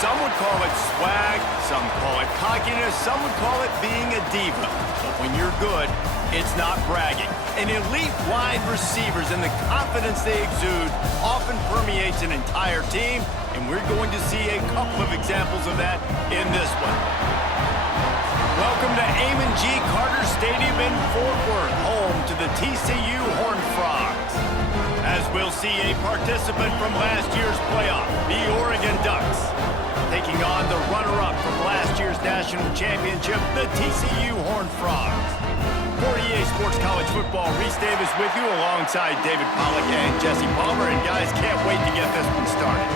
Some would call it swag, some call it cockiness, some would call it being a diva. But when you're good, it's not bragging. And elite wide receivers and the confidence they exude often permeates an entire team, and we're going to see a couple of examples of that in this one. Welcome to Amon G. Carter Stadium in Fort Worth, home to the TCU Horned Frogs. As we'll see a participant from last year's playoff, the Oregon Ducks, taking on the runner-up from last year's national championship, the TCU Horned Frogs. For EA Sports College Football, Reese Davis with you alongside David Pollack and Jesse Palmer. And guys, can't wait to get this one started.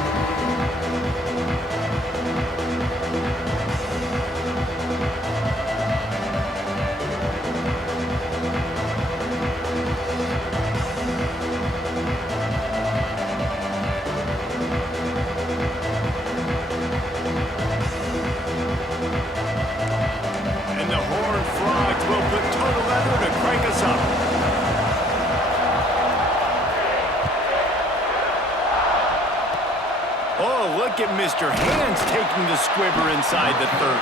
Oh, look at Mr. Hands taking the squibber inside the 30.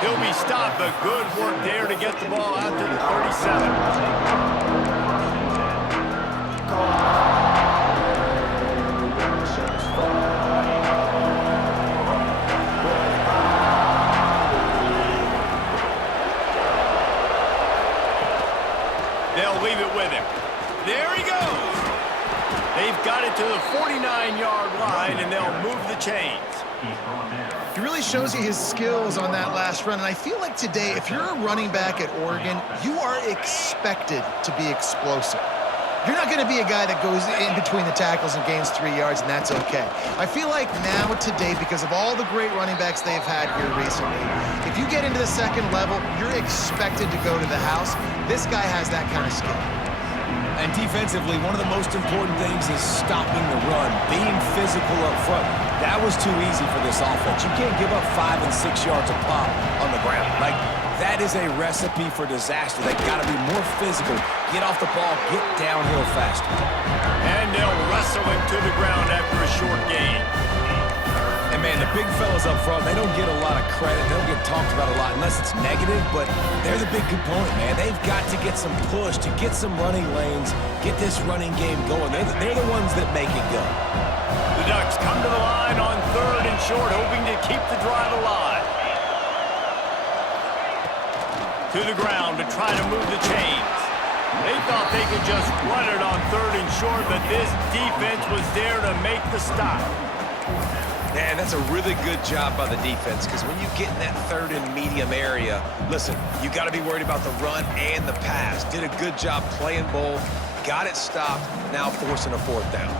He'll be stopped, but good work there to get the ball out to the 37. They'll leave it with him. There he goes. They've got it to the 49-yard line, and they'll move the chains. He really shows you his skills on that last run, and I feel like today, if you're a running back at Oregon, you are expected to be explosive. You're not going to be a guy that goes in between the tackles and gains 3 yards, and that's okay. I feel like now today, because of all the great running backs they've had here recently, if you get into the second level, you're expected to go to the house. This guy has that kind of skill. And defensively, one of the most important things is stopping the run, being physical up front. That was too easy for this offense. You can't give up 5 and 6 yards a pop on the ground. Like, that is a recipe for disaster. They've got to be more physical, get off the ball, get downhill faster. And they'll wrestle him to the ground after a short gain. And, man, the big fellas up front, they don't get a lot of credit. They don't get talked about a lot unless it's negative, but they're the big component, man. They've got to get some push, to get some running lanes, get this running game going. They're the ones that make it go. The Ducks come to the line on 3rd and short, hoping to keep the drive alive. To the ground to try to move the chains. They thought they could just run it on 3rd and short, but this defense was there to make the stop. Man, that's a really good job by the defense, because when you get in that 3rd and medium area, listen, you got to be worried about the run and the pass. Did a good job playing both, got it stopped, now forcing a 4th down.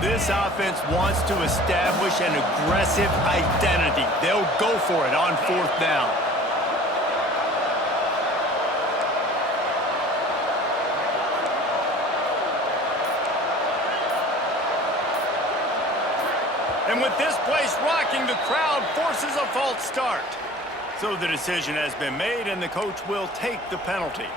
This offense wants to establish an aggressive identity. They'll go for it on 4th down. And with this place rocking, the crowd forces a false start. So the decision has been made, and the coach will take the penalty.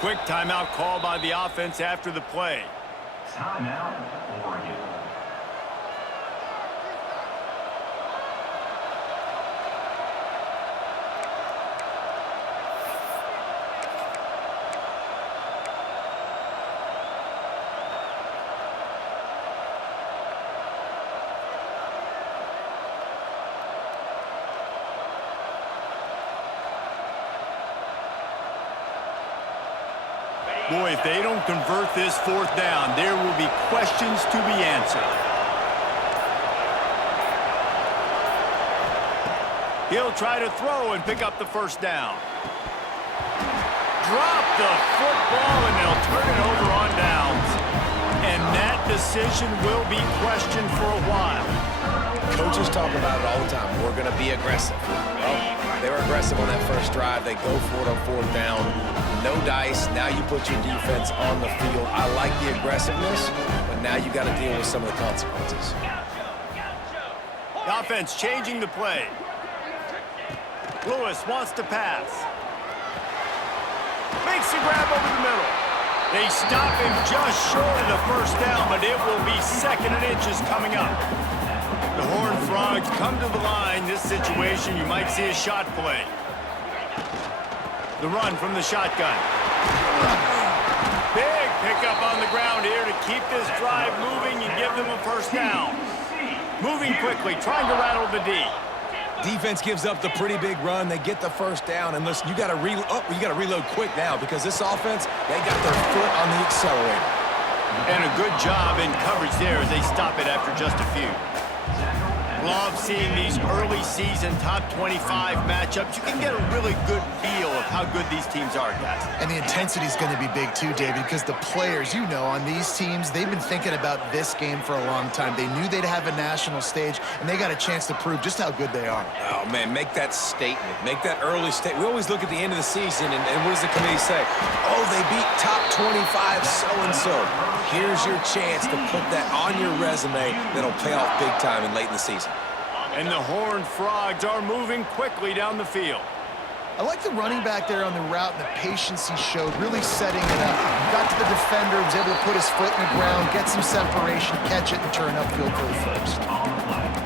Quick timeout call by the offense after the play. Timeout, Oregon. Boy, if they don't convert this 4th down, there will be questions to be answered. He'll try to throw and pick up the 1st down. Drop the football, and they'll turn it over on downs. And that decision will be questioned for a while. Coaches talk about it all the time. We're going to be aggressive. Well, they were aggressive on that first drive. They go for it on fourth down. No dice. Now you put your defense on the field. I like the aggressiveness, but now you got to deal with some of the consequences. The offense changing the play. Lewis wants to pass. Makes the grab over the middle. They stop him just short of the first down, but it will be 2nd and inches coming up. The Horned Frogs come to the line. This situation, you might see a shot play. The run from the shotgun. Big pickup on the ground here to keep this drive moving and give them a first down. Moving quickly, trying to rattle the D. Defense gives up the pretty big run. They get the first down, and listen, you got to reload quick now because this offense, they got their foot on the accelerator. And a good job in coverage there as they stop it after just a few. Love seeing these early season top 25 matchups. You can get a really good feel of how good these teams are, guys. And the intensity is going to be big too, David, because the players, you know, on these teams, they've been thinking about this game for a long time. They knew they'd have a national stage, and they got a chance to prove just how good they are. Oh, man, make that statement. Make that early statement. We always look at the end of the season, and what does the committee say? Oh, they beat top 25 so-and-so. Here's your chance to put that on your resume that'll pay off big time and late in the season. And the Horned Frogs are moving quickly down the field. I like the running back there on the route and the patience he showed, really setting it up. Got to the defender, was able to put his foot in the ground, get some separation, catch it, and turn upfield for the first.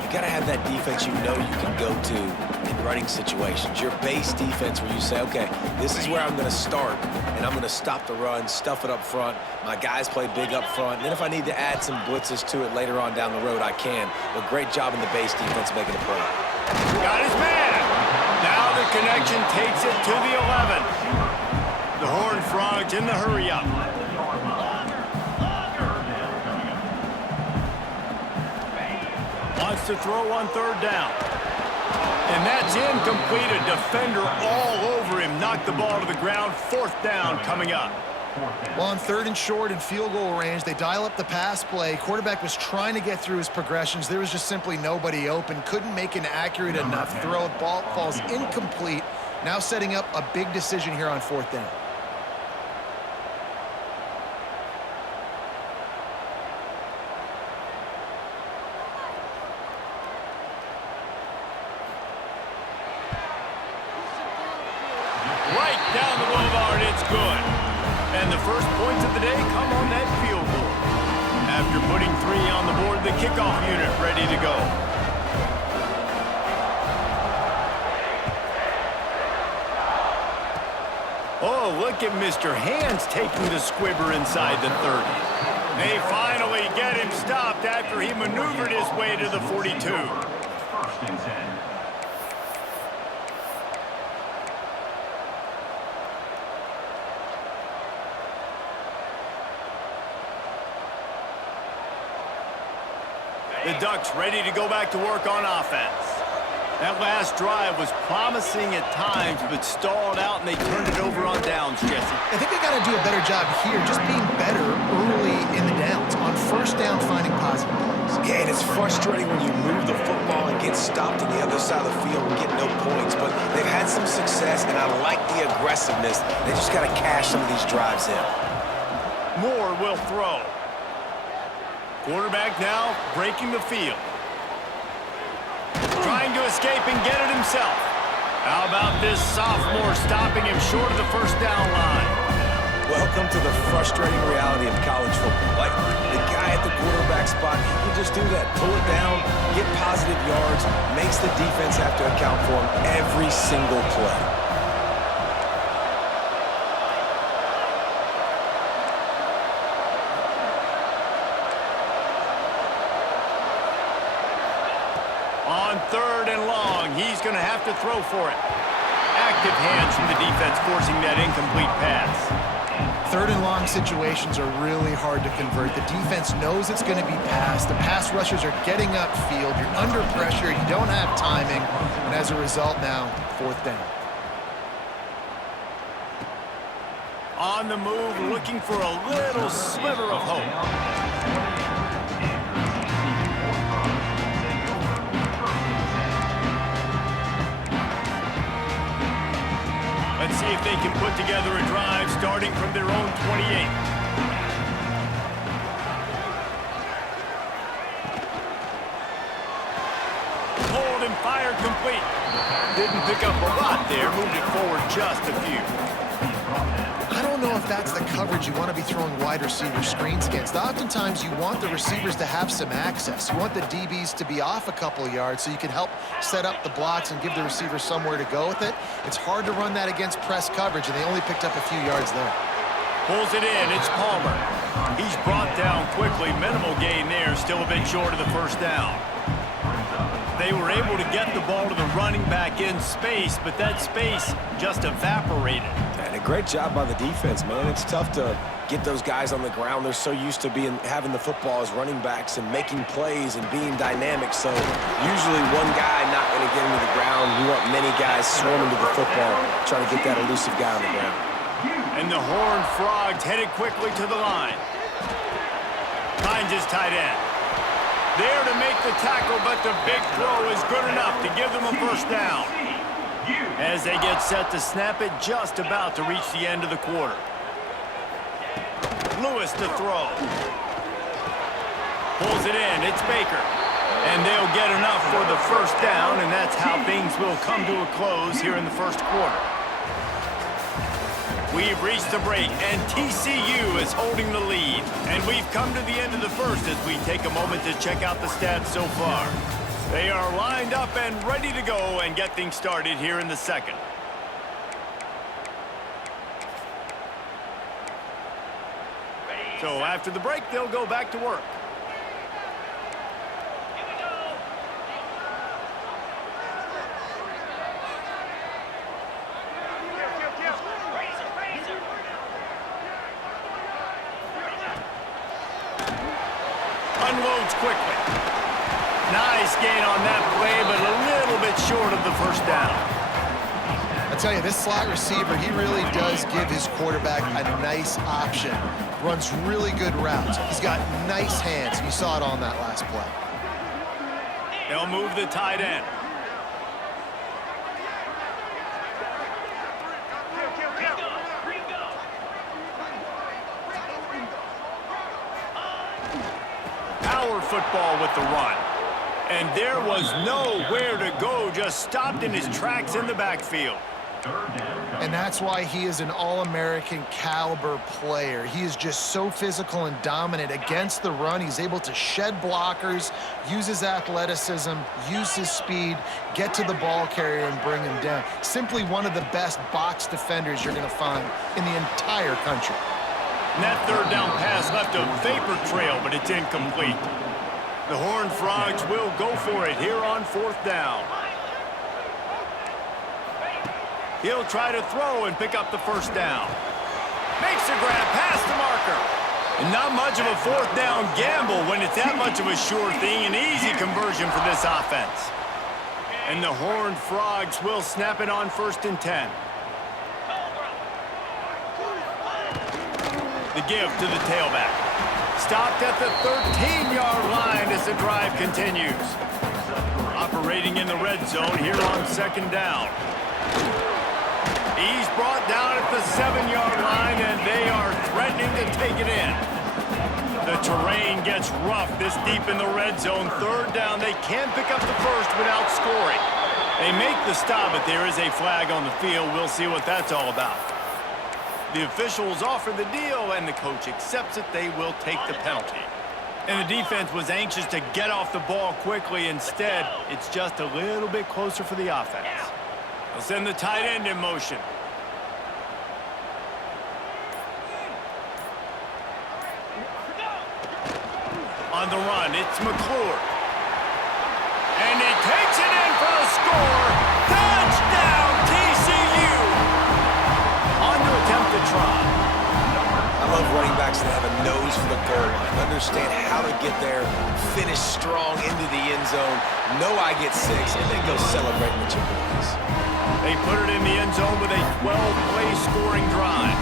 You got to have that defense you know you can go to in running situations. Your base defense where you say, okay, this is where I'm going to start, and I'm going to stop the run, stuff it up front. My guys play big up front. And then if I need to add some blitzes to it later on down the road, I can. But great job in the base defense making a play. Got his man. Now the connection takes it to the 11. The Horned Frogs in the hurry-up. Wants to throw on 3rd down. And that's incomplete. A defender all over him. Knocked the ball to the ground. 4th down coming up. Well, on 3rd and short and field goal range, they dial up the pass play. Quarterback was trying to get through his progressions. There was just simply nobody open. Couldn't make an accurate enough throw. Ball falls incomplete. Now setting up a big decision here on 4th down. Right down the boulevard, it's good. And the first points of the day come on that field goal. After putting 3 on the board, the kickoff unit ready to go. Oh, look at Mr. Hands taking the squibber inside the 30. They finally get him stopped after he maneuvered his way to the 42. 1st and 10. The Ducks ready to go back to work on offense. That last drive was promising at times, but stalled out, and they turned it over on downs, Jesse. I think they got to do a better job here, just being better early in the downs. On 1st down, finding positive plays. Yeah, and it's frustrating when you move the football and get stopped on the other side of the field and get no points. But they've had some success, and I like the aggressiveness. They just got to cash some of these drives in. Moore will throw. Quarterback now breaking the field. Trying to escape and get it himself. How about this sophomore stopping him short of the 1st down line? Welcome to the frustrating reality of college football. Like, the guy at the quarterback spot, he just do that. Pull it down, get positive yards, makes the defense have to account for him every single play. On 3rd and long, he's going to have to throw for it. Active hands from the defense forcing that incomplete pass. 3rd and long situations are really hard to convert. The defense knows it's going to be passed. The pass rushers are getting upfield. You're under pressure. You don't have timing. And as a result now, 4th down. On the move, looking for a little sliver of hope. see if they can put together a drive starting from their own 28. Hold and fire complete. Didn't pick up a lot there, moved it forward just a few. I don't know if that's the coverage you want to be throwing wide receiver screens against. Oftentimes, you want the receivers to have some access. You want the DBs to be off a couple of yards so you can help set up the blocks and give the receiver somewhere to go with it. It's hard to run that against press coverage, and they only picked up a few yards there. Pulls it in. It's Palmer. He's brought down quickly. Minimal gain there. Still a bit short of the first down. They were able to get the ball to the running back in space, but that space just evaporated. And a great job by the defense, man. It's tough to get those guys on the ground. They're so used to having the football as running backs and making plays and being dynamic. So usually one guy not going to get into the ground. You want many guys swarming to the football, trying to get that elusive guy on the ground. And the Horned Frogs headed quickly to the line. Finds his tight end. There to make the tackle, but the big throw is good enough to give them a first down. As they get set to snap it, just about to reach the end of the quarter. Lewis to throw. Pulls it in. It's Baker. And they'll get enough for the first down, and that's how things will come to a close here in the first quarter. We've reached the break, and TCU is holding the lead. And we've come to the end of the first as we take a moment to check out the stats so far. They are lined up and ready to go and get things started here in the second. So after the break, they'll go back to work. Unloads quickly. Nice gain on that play, but a little bit short of the first down. I tell you, this slot receiver, he really does give his quarterback a nice option. Runs really good routes. He's got nice hands. You saw it on that last play. They'll move the tight end. Power football with the run. And there was nowhere to go, just stopped in his tracks in the backfield. And that's why he is an All-American caliber player. He is just so physical and dominant against the run. He's able to shed blockers, use his athleticism, use his speed, get to the ball carrier and bring him down. Simply one of the best box defenders you're going to find in the entire country. And that third down pass left a vapor trail, but it's incomplete. The Horned Frogs will go for it here on fourth down. He'll try to throw and pick up the first down. Makes a grab past the marker. And not much of a fourth down gamble when it's that much of a sure thing. An easy conversion for this offense. And the Horned Frogs will snap it on 1st and 10. The give to the tailback. Stopped at the 13-yard line as the drive continues. Operating in the red zone here on 2nd down. He's brought down at the 7-yard line, and they are threatening to take it in. The terrain gets rough this deep in the red zone. 3rd down, they can't pick up the first without scoring. They make the stop, but there is a flag on the field. We'll see what that's all about. The officials offer the deal, and the coach accepts it. They will take the penalty. And the defense was anxious to get off the ball quickly. Instead, it's just a little bit closer for the offense. They'll send the tight end in motion. On the run, it's McClure. And he takes it in for a score. Touchdown, TCU! On to attempt to try. I love running backs that have a nose for the goal line. Understand how to get there, finish strong into the end zone, know I get 6, and then go celebrate with your boys. They put it in the end zone with a 12-play scoring drive.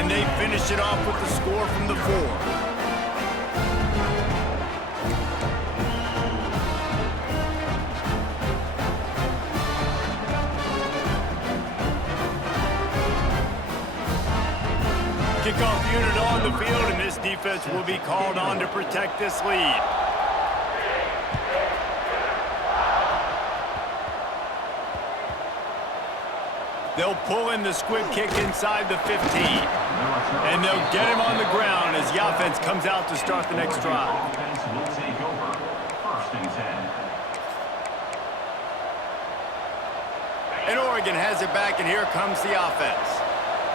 And they finish it off with the score from the 4. kickoff unit on the field, and this defense will be called on to protect this lead. They'll pull in the squib kick inside the 15. And they'll get him on the ground as the offense comes out to start the next drive. Offense will take over. 1st and 10. And Oregon has it back, and here comes the offense.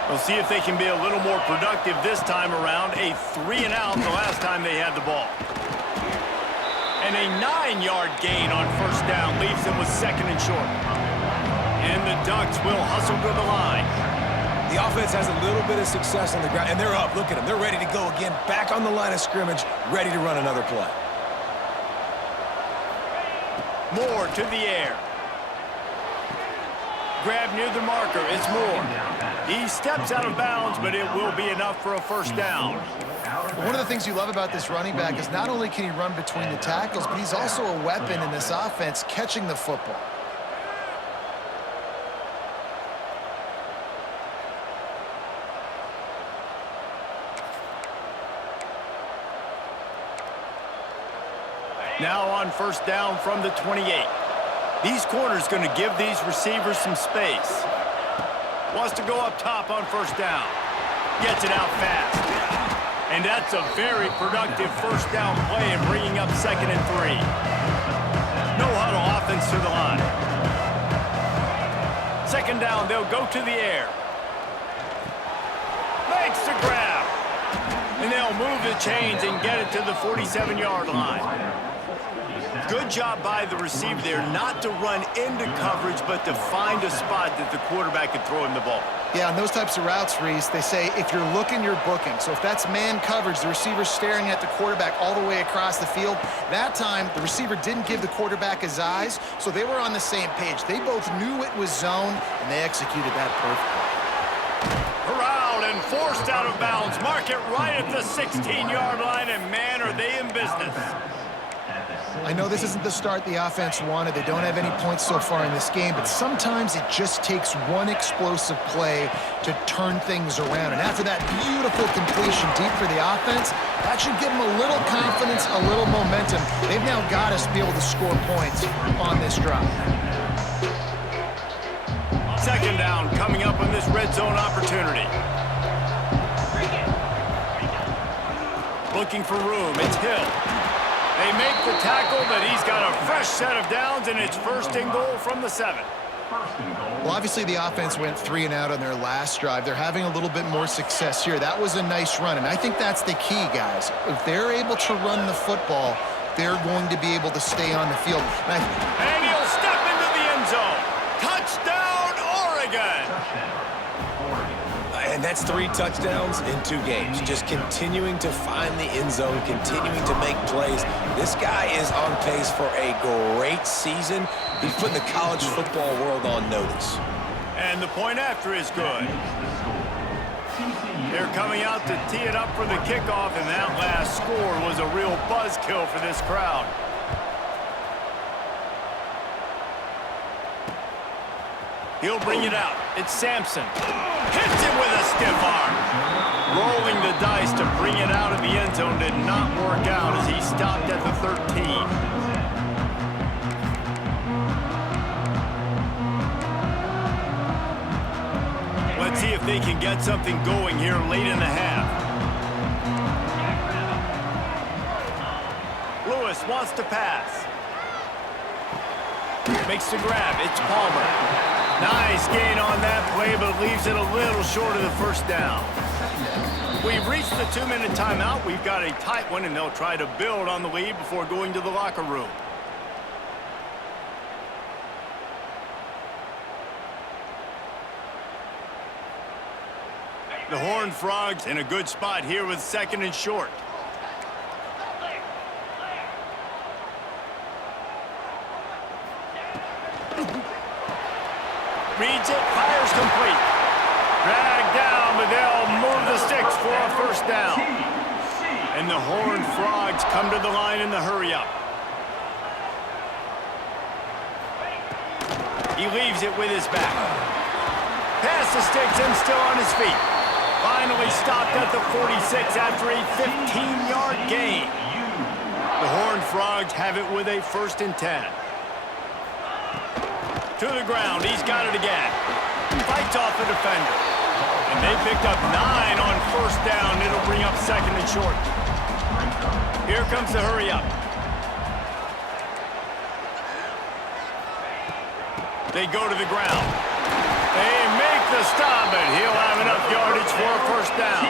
We'll see if they can be a little more productive this time around. A 3-and-out the last time they had the ball. And a 9-yard gain on 1st down leaves them with 2nd and short. And the Ducks will hustle to the line. The offense has a little bit of success on the ground, and they're up. Look at them. They're ready to go again. Back on the line of scrimmage, ready to run another play. Moore to the air. Grab near the marker. It's Moore. He steps out of bounds, but it will be enough for a 1st down. One of the things you love about this running back is not only can he run between the tackles, but he's also a weapon in this offense catching the football. Now on 1st down from the 28. These corners going to give these receivers some space. Wants to go up top on 1st down. Gets it out fast. And that's a very productive 1st down play and bringing up 2nd and 3. No huddle offense to the line. 2nd down, they'll go to the air. Makes the grab. And they'll move the chains and get it to the 47-yard line. Good job by the receiver there not to run into coverage, but to find a spot that the quarterback can throw him the ball. Yeah, on those types of routes, Reese, they say if you're looking, you're booking. So if that's man coverage, the receiver's staring at the quarterback all the way across the field. That time, the receiver didn't give the quarterback his eyes, so they were on the same page. They both knew it was zone, and they executed that perfectly. Corralled and forced out of bounds. Mark it right at the 16-yard line, and man, are they in business. I know this isn't the start the offense wanted. They don't have any points so far in this game, but sometimes it just takes one explosive play to turn things around. And after that beautiful completion deep for the offense, that should give them a little confidence, a little momentum. They've now got us to be able to score points on this drive. 2nd down coming up on this red zone opportunity. Looking for room. It's Hill. They make the tackle, but he's got a fresh set of downs, and it's 1st and goal from the 7. Well, obviously the offense went 3-and-out on their last drive. They're having a little bit more success here. That was a nice run, and I think that's the key, guys. If they're able to run the football, they're going to be able to stay on the field. And he'll step into the end zone. Touchdown, Oregon! And that's 3 touchdowns in 2 games. Just continuing to find the end zone, continuing to make plays. This guy is on pace for a great season. He's putting the college football world on notice. And the point after is good. They're coming out to tee it up for the kickoff, and that last score was a real buzzkill for this crowd. He'll bring it out. It's Sampson. Hits it with a stiff arm. Rolling the dice to bring it out of the end zone did not work out as he stopped at the 13. Let's see if they can get something going here late in the half. Lewis wants to pass. Makes the grab. It's Palmer. Nice gain on that play, but leaves it a little short of the 1st down. We've reached the 2-minute timeout. We've got a tight one, and they'll try to build on the lead before going to the locker room. The Horned Frogs in a good spot here with 2nd and short. Reads it, fires complete. Dragged down, but they'll move the sticks for a 1st down. And the Horned Frogs come to the line in the hurry-up. He leaves it with his back. Past the sticks and still on his feet. Finally stopped at the 46 after a 15-yard gain. The Horned Frogs have it with a 1st and 10. To the ground, he's got it again. Fights off the defender. And they picked up 9 on 1st down. It'll bring up 2nd and short. Here comes the hurry up. They go to the ground. They make the stop, but he'll have enough yardage for a 1st down.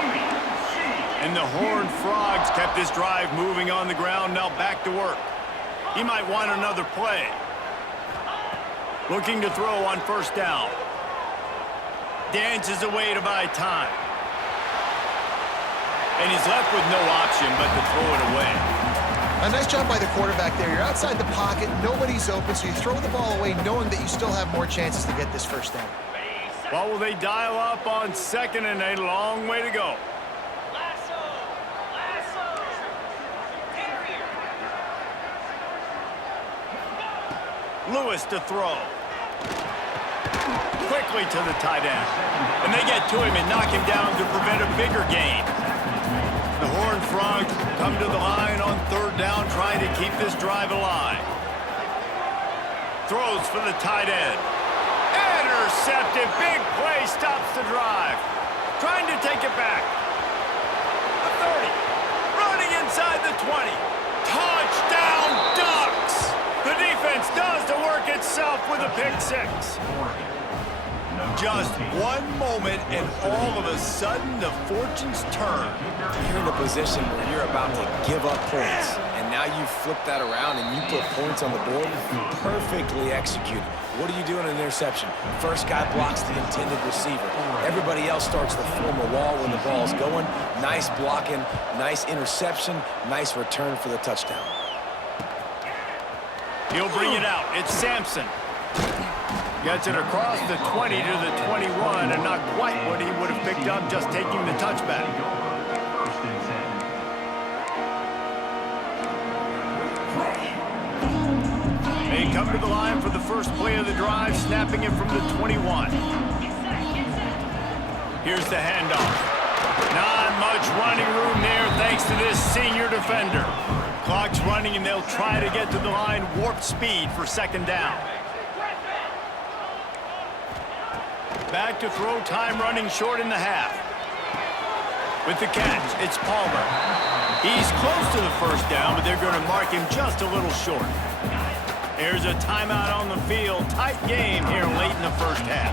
And the Horned Frogs kept this drive moving on the ground. Now back to work. He might want another play. Looking to throw on 1st down. Dances away to buy time. And he's left with no option but to throw it away. A nice job by the quarterback there. You're outside the pocket, nobody's open, so you throw the ball away knowing that you still have more chances to get this 1st down. Well, will they dial up on 2nd and a long way to go? Lewis to throw. Quickly to the tight end. And they get to him and knock him down to prevent a bigger gain. The Horned Frogs come to the line on 3rd down, trying to keep this drive alive. Throws for the tight end. Intercepted. Big play stops the drive. Trying to take it back. The 30. Running inside the 20. Touchdown Ducks! The defense does the work itself with a pick 6. Just one moment, and all of a sudden, the fortunes turn. You're in a position where you're about to give up points, and now you flip that around and you put points on the board. Perfectly executed. What do you do in an interception? First guy blocks the intended receiver. Everybody else starts to form a wall when the ball's going. Nice blocking, nice interception, nice return for the touchdown. He'll bring it out. It's Sampson. Gets it across the 20 to the 21, and not quite what he would have picked up just taking the touchback. They come to the line for the first play of the drive, snapping it from the 21. Here's the handoff. Not much running room there thanks to this senior defender. Clock's running, and they'll try to get to the line warp speed for 2nd down. Back to throw time, running short in the half. With the catch, it's Palmer. He's close to the 1st down, but they're going to mark him just a little short. There's a timeout on the field. Tight game here late in the 1st half.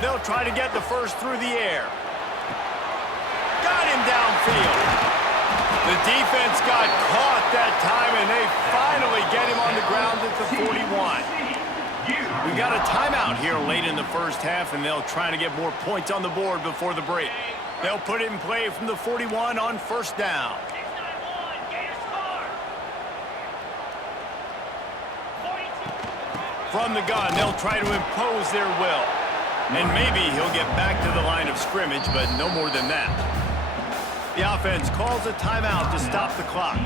They'll try to get the 1st through the air. Got him downfield. The defense got caught that time, and they finally get him on the ground at the 41. We got a timeout here late in the 1st half, and they'll try to get more points on the board before the break. They'll put it in play from the 41 on 1st down. From the gun, they'll try to impose their will. And maybe he'll get back to the line of scrimmage, but no more than that. The offense calls a timeout to stop the clock.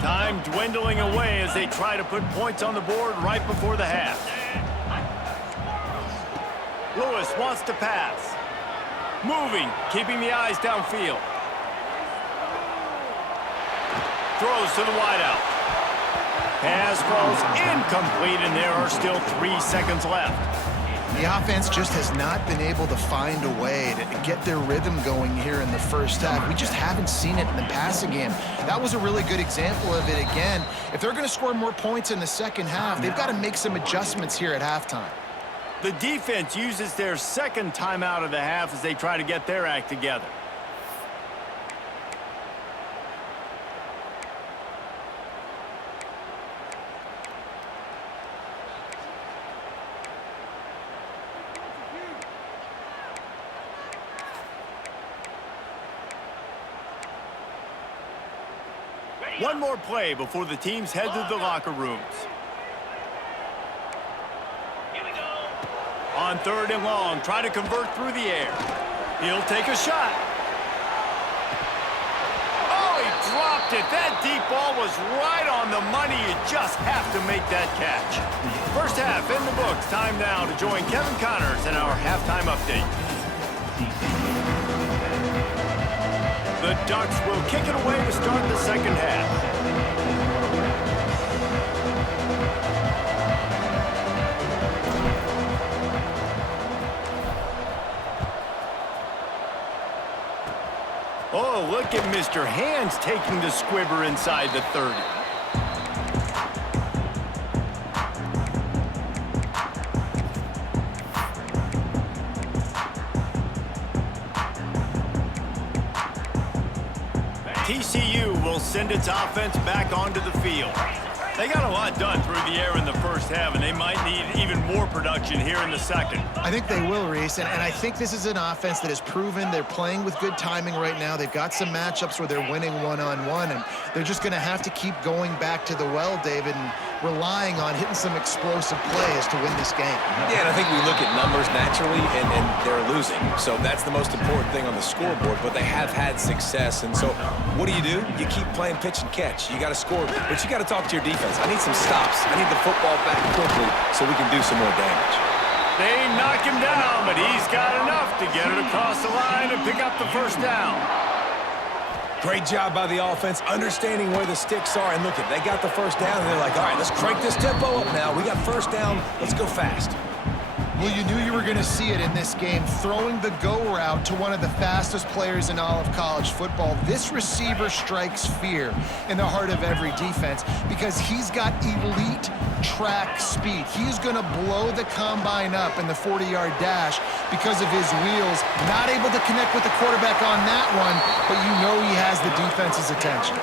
Time dwindling away as they try to put points on the board right before the half. Lewis wants to pass. Moving, keeping the eyes downfield. Throws to the wideout. Pass falls incomplete, and there are still 3 seconds left. The offense just has not been able to find a way to get their rhythm going here in the 1st half. We just haven't seen it in the passing game. That was a really good example of it again. If they're going to score more points in the 2nd half, they've got to make some adjustments here at halftime. The defense uses their 2nd timeout of the half as they try to get their act together. One more play before the teams head to the locker rooms. On 3rd and long, try to convert through the air. He'll take a shot. Oh, he dropped it. That deep ball was right on the money. You just have to make that catch. First half in the books. Time now to join Kevin Connors in our halftime update. The Ducks will kick it away to start the second half. Oh, look at Mr. Hands taking the squibber inside the 30. TCU will send its offense back onto the field. They got a lot done through the air in the first half, and they might need even more production here in the second. I think they will, Reese, and I think this is an offense that has proven they're playing with good timing right now. They've got some matchups where they're winning one-on-one, and they're just going to have to keep going back to the well, David, and relying on hitting some explosive plays to win this game. Yeah, and I think we look at numbers naturally, and they're losing. So that's the most important thing on the scoreboard, but they have had success. And so what do? You keep playing pitch and catch. You got to score, but you got to talk to your defense. I need some stops. I need the football back quickly so we can do some more damage. They knock him down, but he's got enough to get it across the line and pick up the first down. Great job by the offense, understanding where the sticks are. And look, they got the first down, and they're like, all right, let's crank this tempo up now. We got first down. Let's go fast. Well, you knew you were going to see it in this game, throwing the go route to one of the fastest players in all of college football. This receiver strikes fear in the heart of every defense because he's got elite track speed. He's going to blow the combine up in the 40-yard dash because of his wheels. Not able to connect with the quarterback on that one, but you know he has the defense's attention.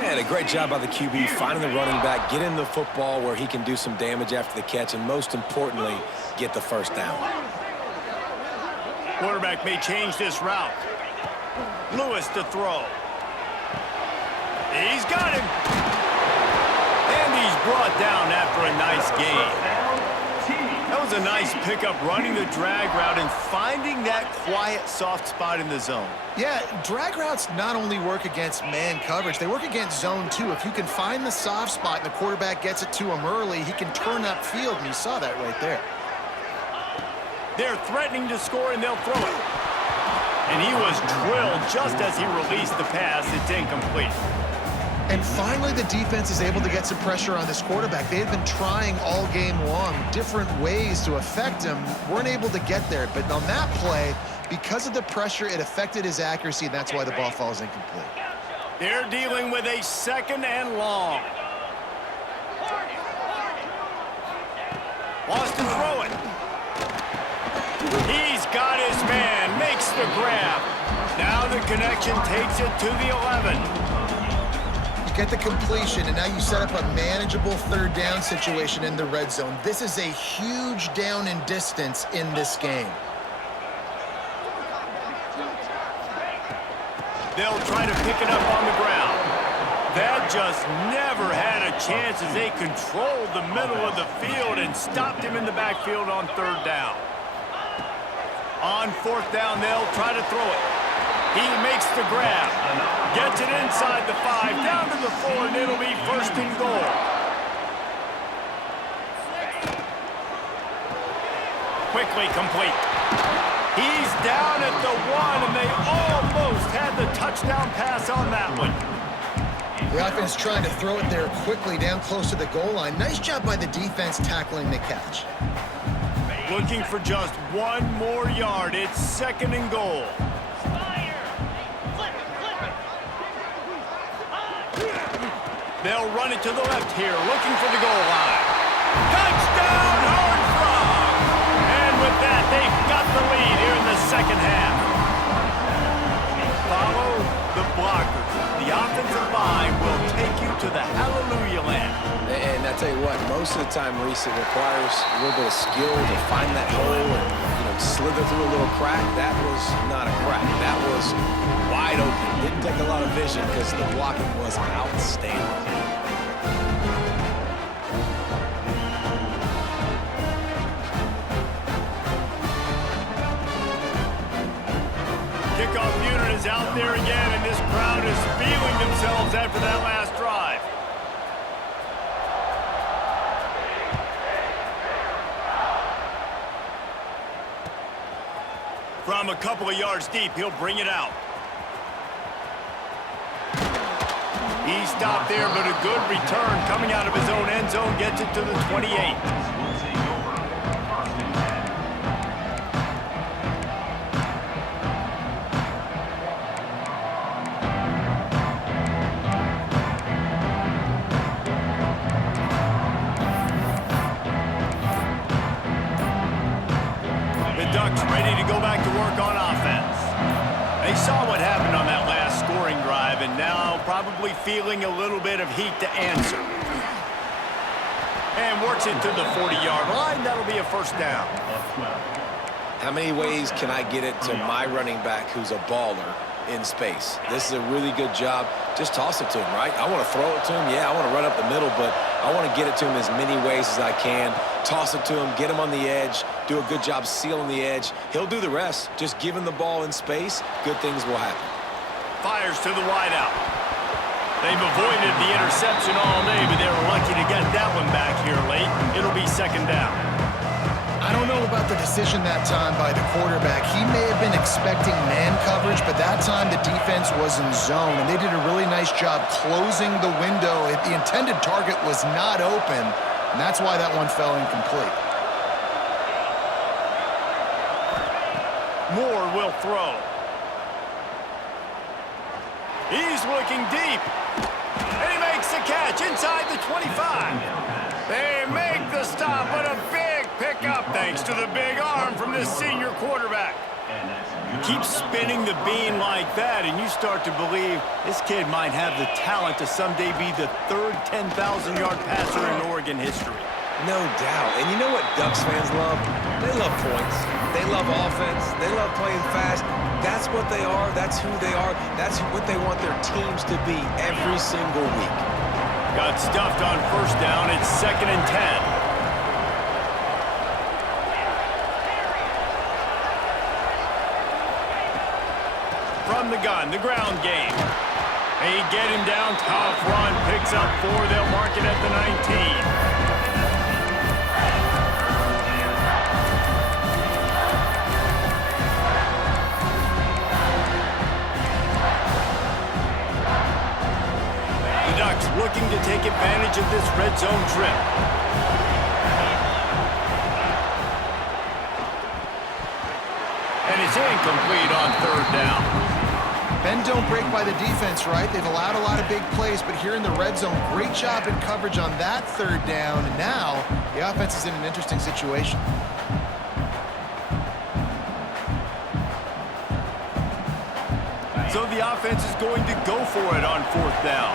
Man, a great job by the QB, finding the running back, getting the football where he can do some damage after the catch, and most importantly, get the first down. Quarterback may change this route. Lewis to throw. He's got him. And he's brought down after a nice gain. That was a nice pickup, running the drag route and finding that quiet, soft spot in the zone. Yeah, drag routes not only work against man coverage, they work against zone too. If you can find the soft spot and the quarterback gets it to him early, he can turn upfield, and you saw that right there. They're threatening to score, and they'll throw it. And he was drilled just as he released the pass. It's incomplete. And finally, the defense is able to get some pressure on this quarterback. They've been trying all game long different ways to affect him. Weren't able to get there. But on that play, because of the pressure, it affected his accuracy, and that's why the ball falls incomplete. They're dealing with a second and long. Wants to throw it. He's got his man, makes the grab. Now the connection takes it to the 11. Get the completion, and now you set up a manageable third down situation in the red zone. This is a huge down in distance in this game. They'll try to pick it up on the ground. That just never had a chance as they controlled the middle of the field and stopped him in the backfield on third down. On fourth down, they'll try to throw it. He makes the grab, gets it inside the 5, down to the 4, and it'll be first and goal. Quickly complete. He's down at the 1, and they almost had the touchdown pass on that one. The offense trying to throw it there quickly down close to the goal line. Nice job by the defense tackling the catch. Looking for just one more yard. It's second and goal. They'll run it to the left here, looking for the goal line. Touchdown, Howard Frog! And with that, they've got the lead here in the second half. Follow the blockers. The offensive line will take you to the hallelujah land. And I tell you what, most of the time, Reese, it requires a little bit of skill to find that hole and slither through a little crack. That was not a crack. That was wide open. Didn't take a lot of vision because the blocking was outstanding. Kickoff unit is He's out there again, and this crowd is feeling themselves after that last drive. From a couple of yards deep, he'll bring it out. He stopped there, but a good return coming out of his own end zone gets it to the 28. Ducks ready to go back to work on offense. They saw what happened on that last scoring drive, and now probably feeling a little bit of heat to answer. And works it to the 40-yard line. That'll be a first down. How many ways can I get it to my running back who's a baller in space? This is a really good job. Just toss it to him, right? I want to throw it to him. Yeah, I want to run up the middle, but I want to get it to him as many ways as I can. Toss it to him, get him on the edge, do a good job sealing the edge. He'll do the rest. Just give him the ball in space, good things will happen. Fires to the wideout. They've avoided the interception all day, but they were lucky to get that one back here late. It'll be second down. I don't know about the decision that time by the quarterback. He may have been expecting man coverage, but that time the defense was in zone, and they did a really nice job closing the window. The intended target was not open, and that's why that one fell incomplete. Moore will throw. He's looking deep, and he makes the catch inside the 25. They make the stop, but a big pickup thanks to the big arm from this senior quarterback. Keep spinning the bean like that, and you start to believe this kid might have the talent to someday be the third 10,000-yard passer in Oregon history. No doubt. And you know what Ducks fans love? They love points. They love offense. They love playing fast. That's what they are. That's who they are. That's what they want their teams to be every single week. Got stuffed on first down. It's 2nd and 10. From the gun, the ground game. They get him down. Tough run. Picks up 4. They'll mark it at the 19. Looking to take advantage of this red zone trip. And it's incomplete on 3rd down. Bend don't break by the defense, right? They've allowed a lot of big plays, but here in the red zone, great job in coverage on that 3rd down. And now the offense is in an interesting situation. So the offense is going to go for it on 4th down.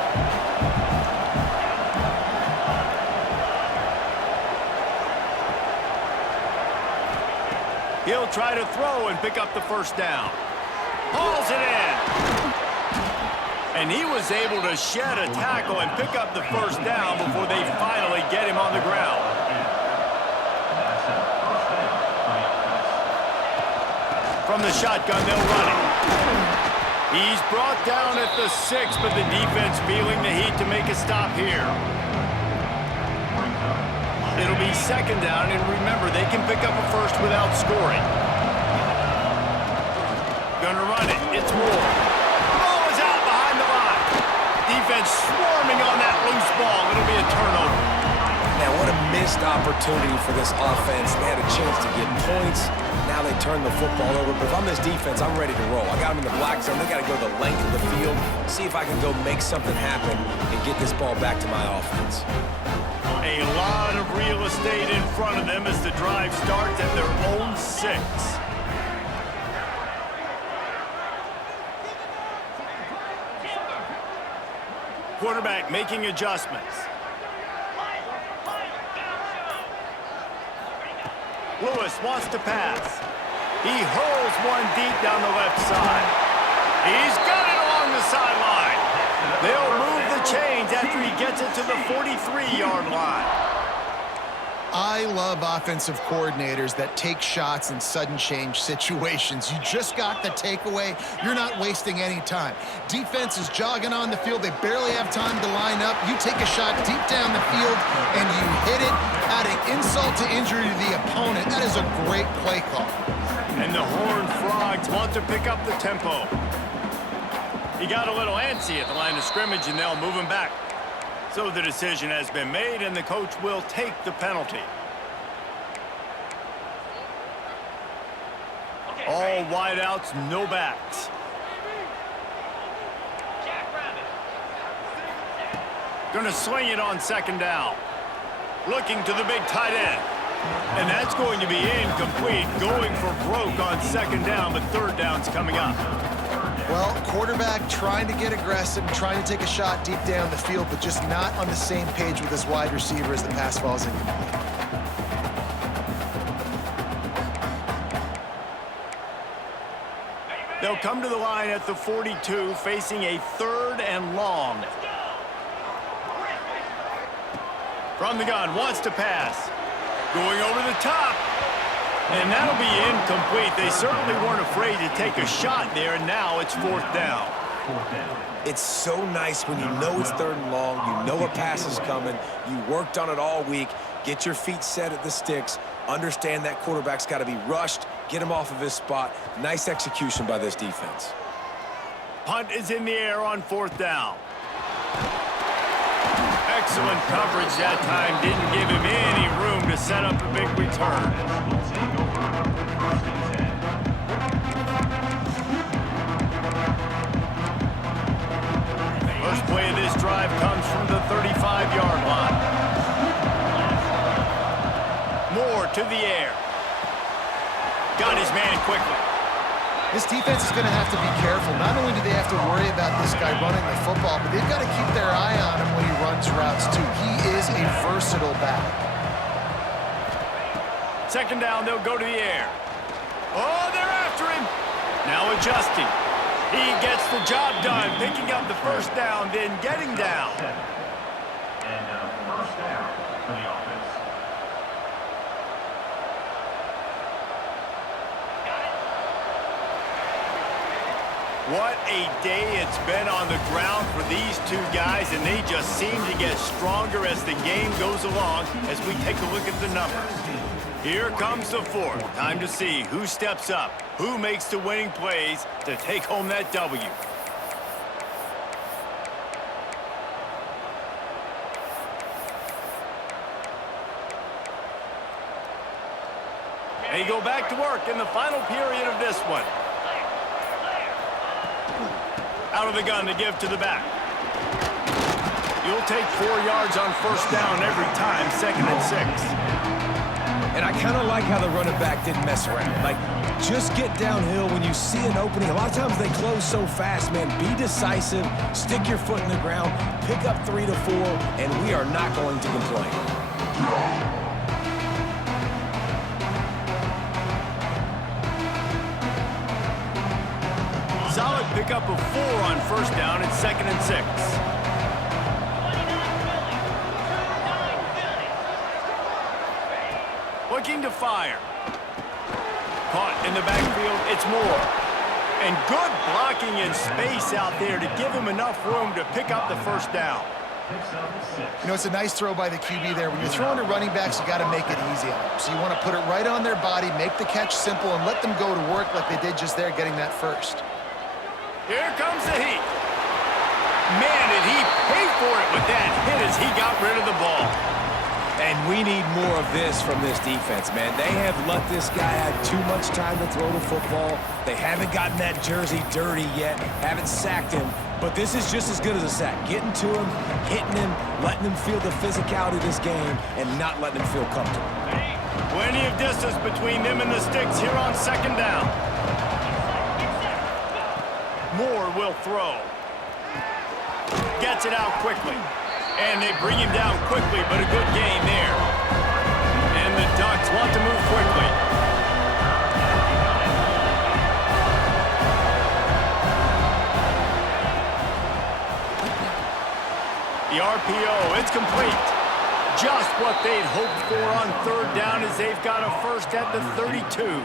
He'll try to throw and pick up the first down. Hauls it in. And he was able to shed a tackle and pick up the first down before they finally get him on the ground. From the shotgun, they'll run it. He's brought down at the 6, but the defense feeling the heat to make a stop here. It'll be 2nd down, and remember, they can pick up a first without scoring. Gonna run it. It's Moore. Ball is out behind the line. Defense swarming on that loose ball. It'll be a turnover. Man, what a missed opportunity for this offense. They had a chance to get points. Now they turn the football over. But if I'm this defense, I'm ready to roll. I got them in the black zone. They got to go the length of the field, see if I can go make something happen and get this ball back to my offense. A lot of real estate in front of them as the drive starts at their own 6. Quarterback making adjustments. Lewis wants to pass. He hurls one deep down the left side. He's got it along the sideline. They'll move the chains after he gets it to the 43-yard line. I love offensive coordinators that take shots in sudden change situations. You just got the takeaway. You're not wasting any time. Defense is jogging on the field. They barely have time to line up. You take a shot deep down the field, and you hit it, adding insult to injury to the opponent. That is a great play call. And the Horned Frogs want to pick up the tempo. He got a little antsy at the line of scrimmage, and they'll move him back. So the decision has been made, and the coach will take the penalty. All wideouts, no backs. Gonna swing it on second down. Looking to the big tight end. And that's going to be incomplete, going for broke on second down, but third down's coming up. Well, quarterback trying to get aggressive, trying to take a shot deep down the field, but just not on the same page with his wide receiver as the pass falls incomplete. They'll come to the line at the 42, facing a 3rd and long. From the gun, wants to pass. Going over the top. And that'll be incomplete. They certainly weren't afraid to take a shot there, and now it's 4th down. It's so nice when you know it's 3rd and long, you know a pass is coming, you worked on it all week, get your feet set at the sticks, understand that quarterback's got to be rushed, get him off of his spot. Nice execution by this defense. Punt is in the air on 4th down. Excellent coverage that time. Didn't give him any room to set up a big return. First play of this drive comes from the 35-yard line. Moore to the air. Got his man quickly. This defense is going to have to be careful. Not only do they have to worry about this guy running the football, but they've got to keep their eye on him when he runs routes, too. He is a versatile back. Second down, they'll go to the air. Oh, they're after him. Now adjusting. He gets the job done, picking up the first down, then getting down. And first down for the offense. What a day it's been on the ground for these two guys, and they just seem to get stronger as the game goes along as we take a look at the numbers. Here comes the 4th. Time to see who steps up, who makes the winning plays to take home that W. They go back to work in the final period of this one. Out of the gun to give to the back. You'll take 4 yards on first down every time, 2nd and 6. And I kind of like how the running back didn't mess around. Like, just get downhill when you see an opening. A lot of times they close so fast, man. Be decisive, stick your foot in the ground, pick up 3 to 4, and we are not going to complain. Solid pickup of 4 on first down and 2nd and 6. Looking to fire. Caught in the backfield, it's Moore. And good blocking in space out there to give him enough room to pick up the first down. You know, it's a nice throw by the QB there. When you're throwing to running backs, you got to make it easy on them. So you want to put it right on their body, make the catch simple, and let them go to work like they did just there, getting that first. Here comes the heat. Man, did he pay for it with that hit as he got rid of the ball. And we need more of this from this defense, man. They have let this guy have too much time to throw the football. They haven't gotten that jersey dirty yet, haven't sacked him. But this is just as good as a sack. Getting to him, hitting him, letting him feel the physicality of this game, and not letting him feel comfortable. Plenty of distance between them and the sticks here on second down. Moore will throw. Gets it out quickly. And they bring him down quickly, but a good gain there. And the Ducks want to move quickly. The RPO, it's complete. just what they'd hoped for on third down as they've got a first at the 32.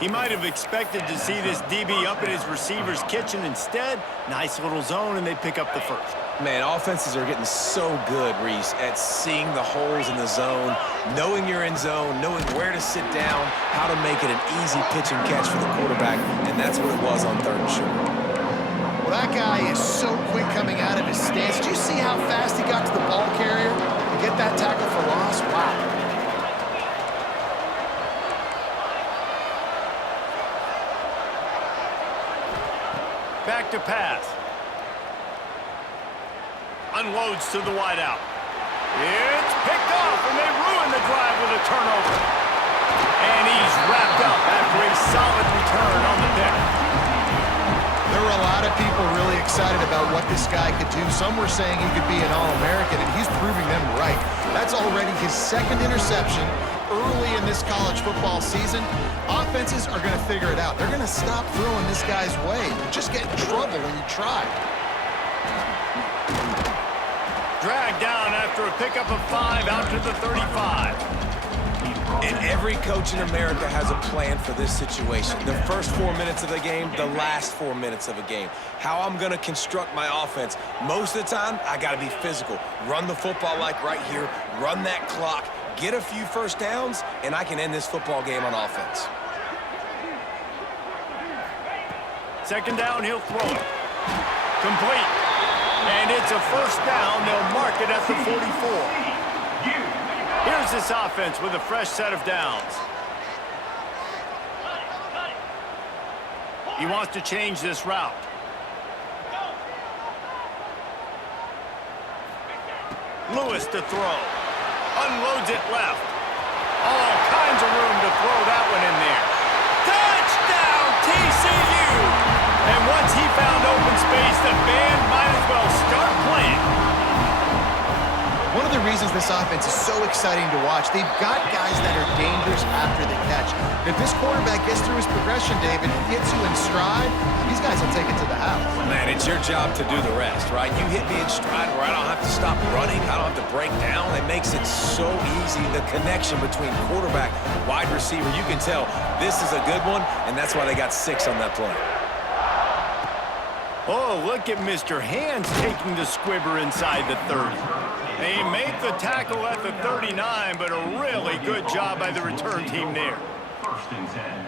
He might have expected to see this DB up in his receiver's kitchen. Instead, nice little zone, and they pick up the first. Man, offenses are getting so good, Reese, at seeing the holes in the zone, knowing you're in zone, knowing where to sit down, how to make it an easy pitch and catch for the quarterback, and that's what it was on third and short. Well, that guy is so quick coming out of his stance. Did you see how fast he got to the ball carrier to get that tackle for loss? Wow. Back to pass. Unloads to the wideout. It's picked off, and they ruin the drive with a turnover. And he's wrapped up after a solid return on the pick. There were a lot of people really excited about what this guy could do. Some were saying he could be an All-American, and he's proving them right. That's already his second interception early in this college football season. Offenses are going to figure it out. They're going to stop throwing this guy's way. You just get in trouble when you try. Dragged down after a pickup of 5 out to the 35. And every coach in America has a plan for this situation. The first 4 minutes of the game, the last 4 minutes of a game. How I'm going to construct my offense. Most of the time, I got to be physical. Run the football like right here. Run that clock. Get a few first downs, and I can end this football game on offense. Second down, he'll throw it. Complete. And it's a first down. They'll mark it at the 44. Here's this offense with a fresh set of downs. He wants to change this route. Lewis to throw. Unloads it left. All kinds of room to throw that one in there. Touchdown, TCU! And once he found open space, the band might as well start playing. One of the reasons this offense is so exciting to watch, they've got guys that are dangerous after the catch. If this quarterback gets through his progression, David, gets you in stride, these guys will take it to the house. Man, it's your job to do the rest, right? You hit me in stride where I don't have to stop running. I don't have to break down. It makes it so easy. The connection between quarterback, wide receiver, you can tell this is a good one, and that's why they got 6 on that play. Oh, look at Mr. Hands taking the squibber inside the 30. They make the tackle at the 39, but a really good job by the return team there. First and 10.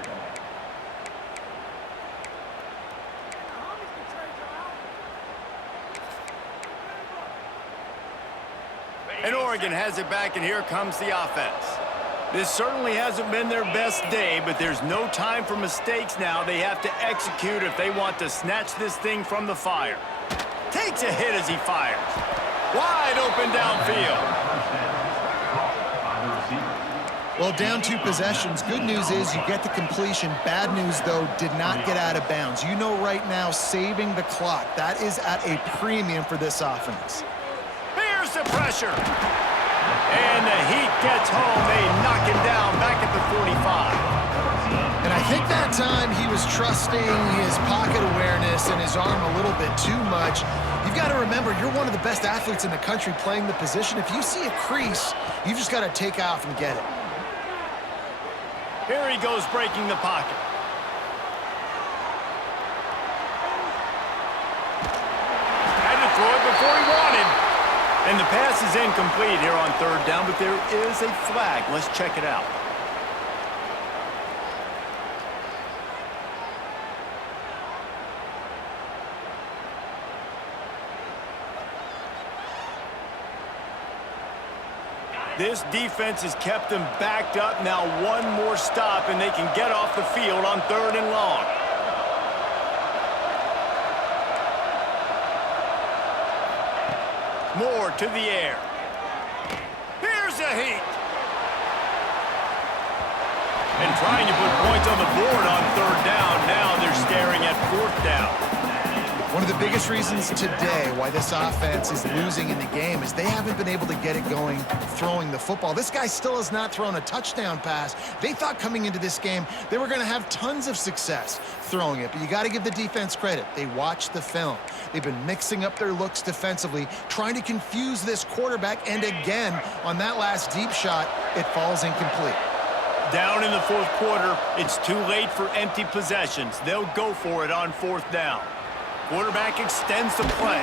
And Oregon has it back, and here comes the offense. This certainly hasn't been their best day, but there's no time for mistakes now. They have to execute if they want to snatch this thing from the fire. Takes a hit as he fires. Wide open downfield. Well, down 2 possessions. Good news is you get the completion. Bad news, though, did not get out of bounds. You know right now, saving the clock. That is at a premium for this offense. Here's the pressure. And the Heat gets home. They knock him down back at the 45. And I think that time he was trusting his pocket awareness and his arm a little bit too much. You've got to remember, you're one of the best athletes in the country playing the position. If you see a crease, you've just got to take off and get it. Here he goes breaking the pocket. Had to throw it before he wanted. And the pass is incomplete here on third down, but there is a flag. Let's check it out. This defense has kept them backed up. Now one more stop, and they can get off the field on 3rd and long. Moore to the air. Here's a Heat. And trying to put points on the board on 3rd down. Now they're staring at 4th down. One One of the biggest reasons today why this offense is losing in the game is they haven't been able to get it going throwing the football. This guy still has not thrown a touchdown pass. They thought coming into this game they were going to have tons of success throwing it, but you got to give the defense credit. They watched the film. They've been mixing up their looks defensively, trying to confuse this quarterback, and again, on that last deep shot, it falls incomplete. Down in the fourth quarter, it's too late for empty possessions. They'll go for it on fourth down. Quarterback extends the play.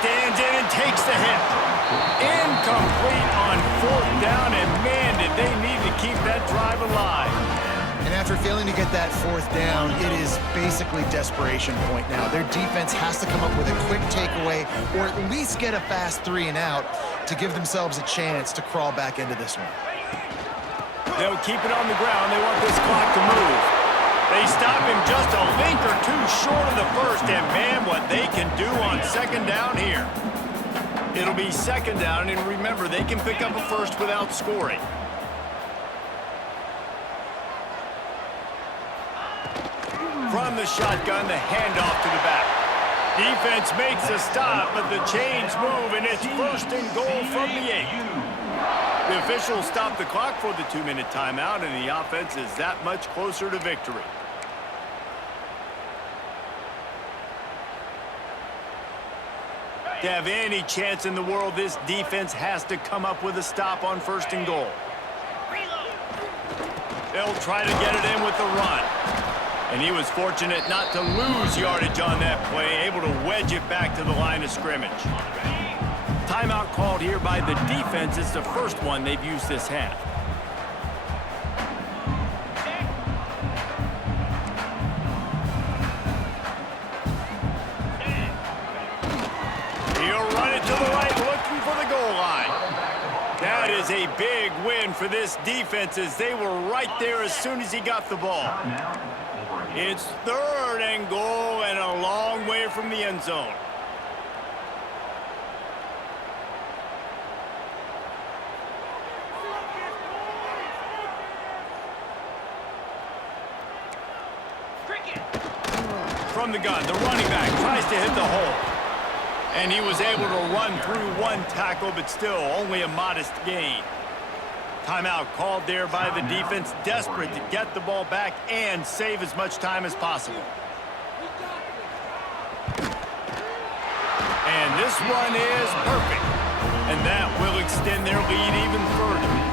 Stands in and takes the hit. Incomplete on fourth down, and man, did they need to keep that drive alive. And after failing to get that fourth down, it is basically desperation point now. Their defense has to come up with a quick takeaway or at least get a fast 3 and out to give themselves a chance to crawl back into this one. They'll keep it on the ground. They want this clock to move. They stop him just a length or two short of the first, and man, what they can do on second down here. It'll be second down, and remember, they can pick up a first without scoring. From the shotgun, the handoff to the back. Defense makes a stop, but the chains move, and it's first and goal from the 8. The officials stop the clock for the 2-minute timeout, and the offense is that much closer to victory. To have any chance in the world, this defense has to come up with a stop on first and goal. They'll try to get it in with the run. And he was fortunate not to lose yardage on that play, able to wedge it back to the line of scrimmage. Timeout called here by the defense. It's the first one they've used this half. He'll run it to the right, looking for the goal line. That is a big win for this defense as they were right there as soon as he got the ball. It's third and goal and a long way from the end zone. From the gun, the running back tries to hit the hole. And he was able to run through one tackle, but still only a modest gain. Timeout called there by the defense, desperate to get the ball back and save as much time as possible. And this one is perfect. And that will extend their lead even further.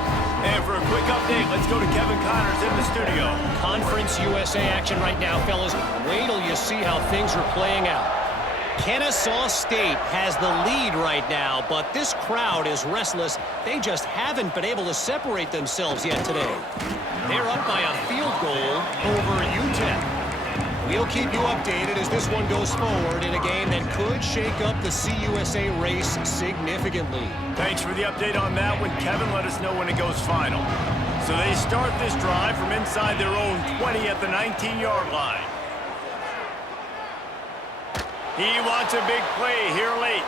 And for a quick update, let's go to Kevin Connors in the studio. Conference USA action right now, fellas. Wait till you see how things are playing out. Kennesaw State has the lead right now, but this crowd is restless. They just haven't been able to separate themselves yet today. They're up by a field goal over UTEP. We'll keep you updated as this one goes forward in a game that could shake up the CUSA race significantly. Thanks for the update on that one, Kevin. Let us know when it goes final. So they start this drive from inside their own 20 at the 19-yard line. He wants a big play here late.